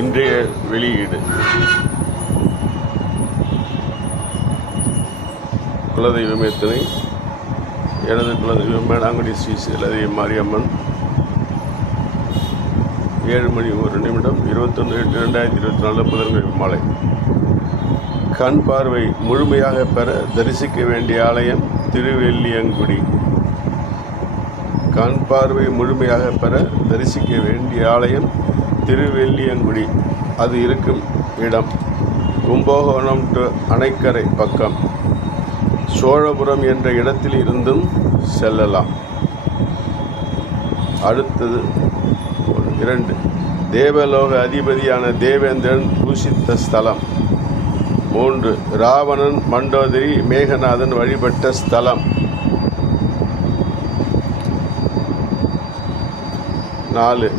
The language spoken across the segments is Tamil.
இன்றைய வெளியீடு. குலதெய்வமே துணை. எனது குலதெய்வம் மேனாங்குடி ஸ்ரீ சீலதேவி மாரியம்மன். 7:01 21/8/2024 புதன்கிழமை மாலை. கண் பார்வை முழுமையாக பெற தரிசிக்க வேண்டிய ஆலயம் திருவெள்ளியங்குடி. கண் பார்வை முழுமையாக பெற தரிசிக்க வேண்டிய ஆலயம் திருவெள்ளியங்குடி. அது இருக்கும் இடம் கும்பகோணம் டு அணைக்கரை பக்கம் சோழபுரம் என்ற இடத்தில் இருந்தும் செல்லலாம். அடுத்தது 2 தேவலோக அதிபதியான தேவேந்திரன் பூசித்த ஸ்தலம். 3 ராவணன் மண்டோதரி மேகநாதன் வழிபட்ட ஸ்தலம். 4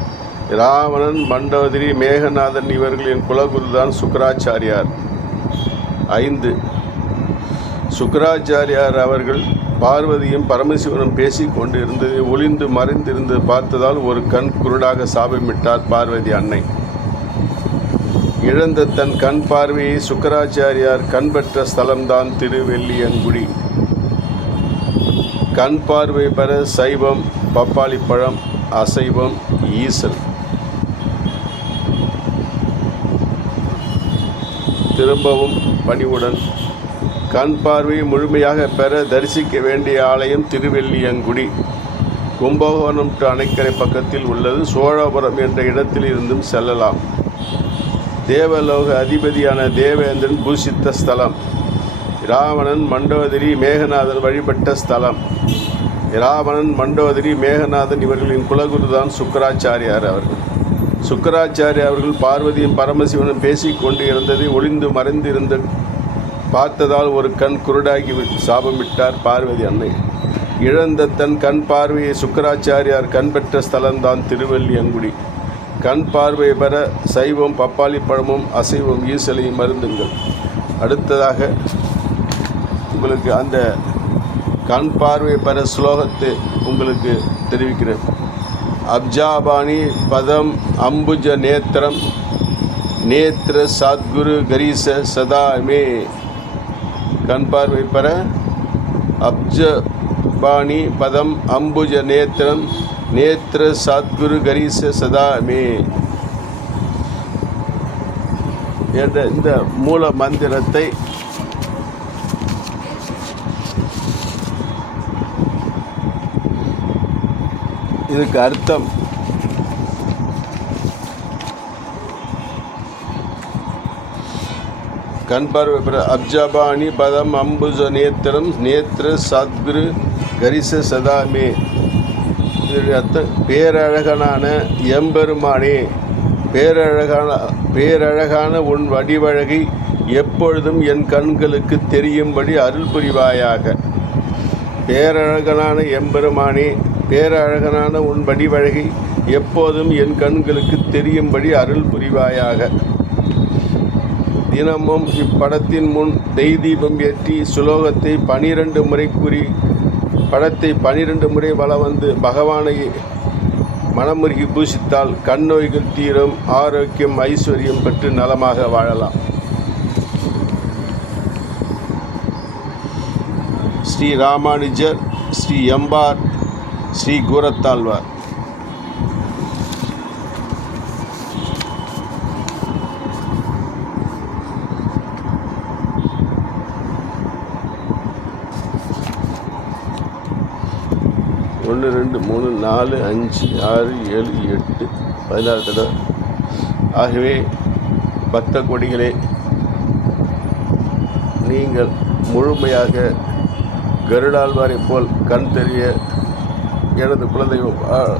ராவணன் மண்டோதரி மேகநாதன் இவர்களின் குலகுருதான் சுக்கராச்சாரியார். 5 சுக்கராச்சாரியார் அவர்கள் பார்வதியும் பரமசிவனும் பேசிக் கொண்டிருந்ததை ஒளிந்து மறைந்திருந்து பார்த்ததால் ஒரு கண் குருடாக சாபமிட்டார் பார்வதி அன்னை. இழந்த தன் கண் பார்வையை சுக்கராச்சாரியார் கண்பெற்ற ஸ்தலம்தான் திருவெள்ளியங்குடி. கண் பார்வை பெற சைவம், பப்பாளி பழம், அசைவம், ஈசல். திரும்பவும் பணிவுடன் கண் பார்வை முழுமையாக பெற தரிசிக்க வேண்டிய ஆலயம் திருவெள்ளியங்குடி. கும்பகோணம் டு அணைக்கரை பக்கத்தில் உள்ளது. சோழபுரம் என்ற இடத்தில் இருந்தும் செல்லலாம். தேவலோக அதிபதியான தேவேந்திரன் பூசித்த ஸ்தலம். ராவணன் மண்டோதரி மேகநாதன் வழிபட்ட ஸ்தலம். ராவணன் மண்டோதரி மேகநாதன் இவர்களின் குலகுருதான் சுக்கராச்சாரியார் அவர்கள். சுக்கராச்சாரியார் அவர்கள் பார்வதியும் பரமசிவனும் பேசிக் கொண்டு இருந்ததை ஒளிந்து மறைந்திருந்து பார்த்ததால் ஒரு கண் குருடாகி சாபமிட்டார் பார்வதி அன்னை. இழந்த தன் கண் பார்வையை சுக்கராச்சாரியார் கண்பெற்ற ஸ்தலம்தான் திருவெள்ளியங்குடி. கண் பார்வை பெற சைவம், பப்பாளி பழமும், அசைவம், ஈசலையும் மருந்துங்கள். அடுத்ததாக உங்களுக்கு அந்த கண் பார்வை பெற ஸ்லோகத்தை உங்களுக்கு தெரிவிக்கிறேன். அப்ஜாபாணி பதம் அம்புஜ நேத்திரம் நேத்திர சத்குரு கரீச சதாமே. கண் பார்வை பெற அப்ஜபாணி பதம் அம்புஜ நேத்திரம் நேத்திர சத்குரு கரீச சதாமே என்ற இந்த மூல மந்திரத்தை இதுக்கு அர்த்தம் கண் பார்வை பெற அப்ஜபாணி பதம் அம்புஜ நேத்திரம் நேத்திர சத்குரு கரிச சதாமே. இதனுடைய அர்த்தம் பேரழகனான எம்பெருமானே, பேரழகான உன் வடிவழகை எப்பொழுதும் என் கண்களுக்கு தெரியும்படி அருள் புரிவாயாக. பேரழகனான எம்பெருமானே, பேரழகனான உன் வடிவழகை எப்போதும் என் கண்களுக்கு தெரியும்படி அருள் புரிவாயாக. தினமும் இப்படத்தின் முன் தெய்தீபம் ஏற்றி சுலோகத்தை 12 முறை கூறி படத்தை 12 முறை வலம் வந்து பகவானை மனமுருகி பூசித்தால் கண் நோய்கள் தீரும், ஆரோக்கியம், ஐஸ்வர்யம் பெற்று நலமாக வாழலாம். ஸ்ரீ ராமானுஜர், ஸ்ரீ எம்பார், ஸ்ரீ கூரத்தாழ்வார். ஒன்று 2 3 4 5 6 7 8 16 தடவை. ஆகவே பக்த கொடிகளே, நீங்கள் முழுமையாக கருடாழ்வாரை போல் கண் தெரிய எனது குலதெய்வம்